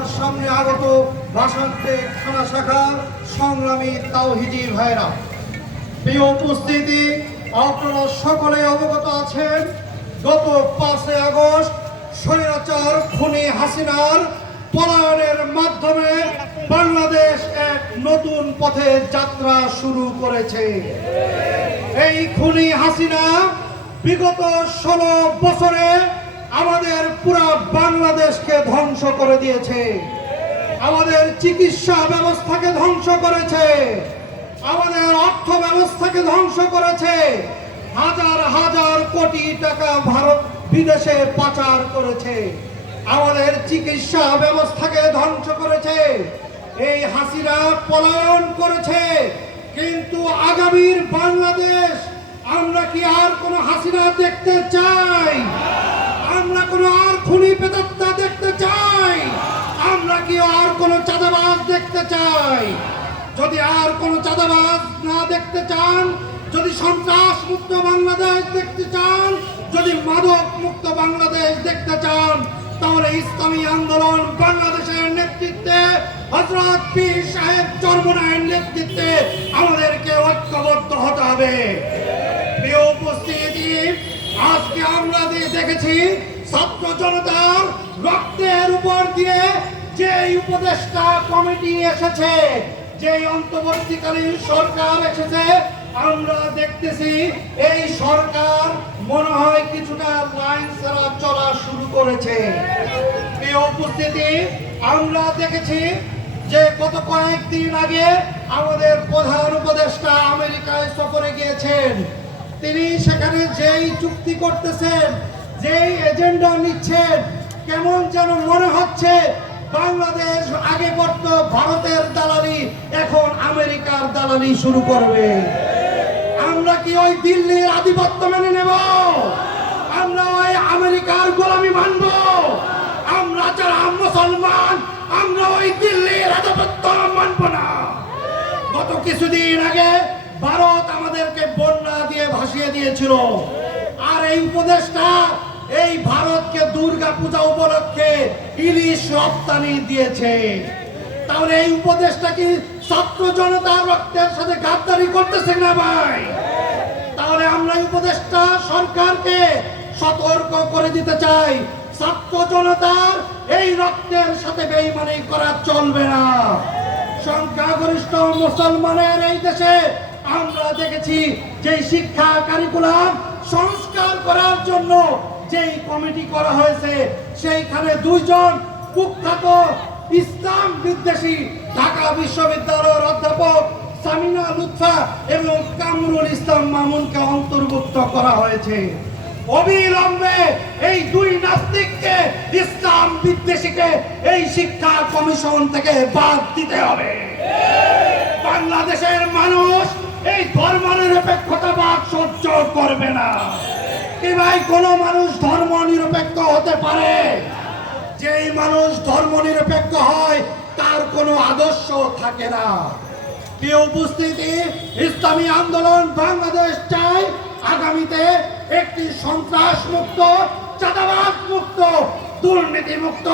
আমার সামনে আগত ভাষান্তে থানা শাখার সংগ্রামী তাওহিদি ভাইরা, প্রিয় উপস্থিতি, আপনারা সকলে অবগত আছেন গত 5 আগস্ট স্বৈরাচার খুনি হাসিনার পলায়নের মাধ্যমে বাংলাদেশ এক নতুন পথে যাত্রা শুরু করেছে। এই খুনি হাসিনা বিগত 16 বছরে আমাদের পুরো বাংলাদেশকে ধ্বংস করে দিয়েছে, আমাদের চিকিৎসা ব্যবস্থাকে ধ্বংস করেছে, আমাদের অর্থ ব্যবস্থাকে ধ্বংস করেছে, হাজার হাজার কোটি টাকা ভারত বিদেশে পাচার করেছে, আমাদের চিকিৎসা ব্যবস্থাকে ধ্বংস করেছে। এই হাসিনা পলায়ন করেছে, কিন্তু আগামীর বাংলাদেশ আমরা কি আর কোন হাসিনা দেখতে চাই? আমরা কোন আর খুনি পেতাত্তা দেখতে চাই? আমরা কি আর কোন চাঁদাবাজ দেখতে চাই? যদি আর কোন চাঁদাবাজ না দেখতে চান, যদি সন্ত্রাস মুক্ত বাংলাদেশ দেখতে চান, যদি মাদক মুক্ত বাংলাদেশ দেখতে চান, তাহলে ইসলামী আন্দোলন বাংলাদেশের নেতৃত্বে হযরত পীর সাহেব চরমনায়ের নেতৃত্বে আমাদেরকে ঐক্যবদ্ধ হতে হবে। প্রিয় উপস্থিতি, আজকে আমরা দেখেছি ছাত্র জনতার রক্তের উপর দিয়ে যে উপদেষ্টা কমিটি এসেছে, যে অন্তর্বর্তীকালীন সরকার এসেছে, আমরা দেখতেছি এই সরকার মনে হয় কিছুটা লাইন ছাড়া চলা শুরু করেছে। এই উপস্থিতি, আমরা দেখেছি যে গত কয়েকদিন আগে আমাদের প্রধান উপদেষ্টা আমেরিকায় সফরে গিয়েছেন। তিনি সেখানে যেই চুক্তি করতেছেন, যেই এজেন্ডা নিচ্ছেন, কেমন যেন মনে হচ্ছে বাংলাদেশ আগে করত ভারতের দালালি, এখন আমেরিকার দালালি শুরু করবে। আমরা কি ওই দিল্লির আধিপত্য মেনে নেব? আমরা ওই আমেরিকার গোলামি মানব? আমরা যারা মুসলমান, আমরা ওই দিল্লির আধিপত্য মানব না। গত কিছুদিন আগে ভারত আমাদেরকে বন্যা দিয়ে ভাসিয়ে দিয়েছিল, আর এই উপদেশটা এই ভারতকে দুর্গা পূজা উপলক্ষে ইলিশ রপ্তানি দিয়েছে। তাহলে এই উপদেশটা কি ছাত্র জনতার রক্তের সাথে গাদ্দারি করতেছে না ভাই? তাহলে আমরা উপদেশটা সরকারকে সতর্ক করে দিতে চাই, ছাত্র জনতার এই রক্তের সাথে বেঈমানি করা চলবে না। সংখ্যাগরিষ্ঠ মুসলমানের এই দেশে আমরা দেখেছি যে শিক্ষা কারিকুলাম সংস্কার করার জন্য যেই কমিটি করা হয়েছে, সেইখানে 2 জন কুখ্যাত ইসলাম বিদ্বেষী ঢাকা বিশ্ববিদ্যালয়ের অধ্যাপক সামিনা লুৎফা এবং কামরুল ইসলাম মামুনকে অন্তর্ভুক্ত করা হয়েছে। অবিলম্বে এই 2 নাস্তিককে, ইসলাম বিদ্বেষীকে এই শিক্ষা কমিশন থেকে বাদ দিতে হবে। বাংলাদেশের মানুষ এই ধর্মনিরপেক্ষতাবাদ সহ্য করবে না। কি ভাই, কোন মানুষ ধর্ম নিরপেক্ষ হতে পারে? যেই মানুষ ধর্ম নিরপেক্ষ হয় তার কোনো আদর্শ থাকে না। প্রিয় উপস্থিতি, ইসলামী আন্দোলন বাংলাদেশ চাই আগামীতে একটি সন্ত্রাস মুক্ত, চাঁদাবাজ মুক্ত, দুর্নীতি মুক্ত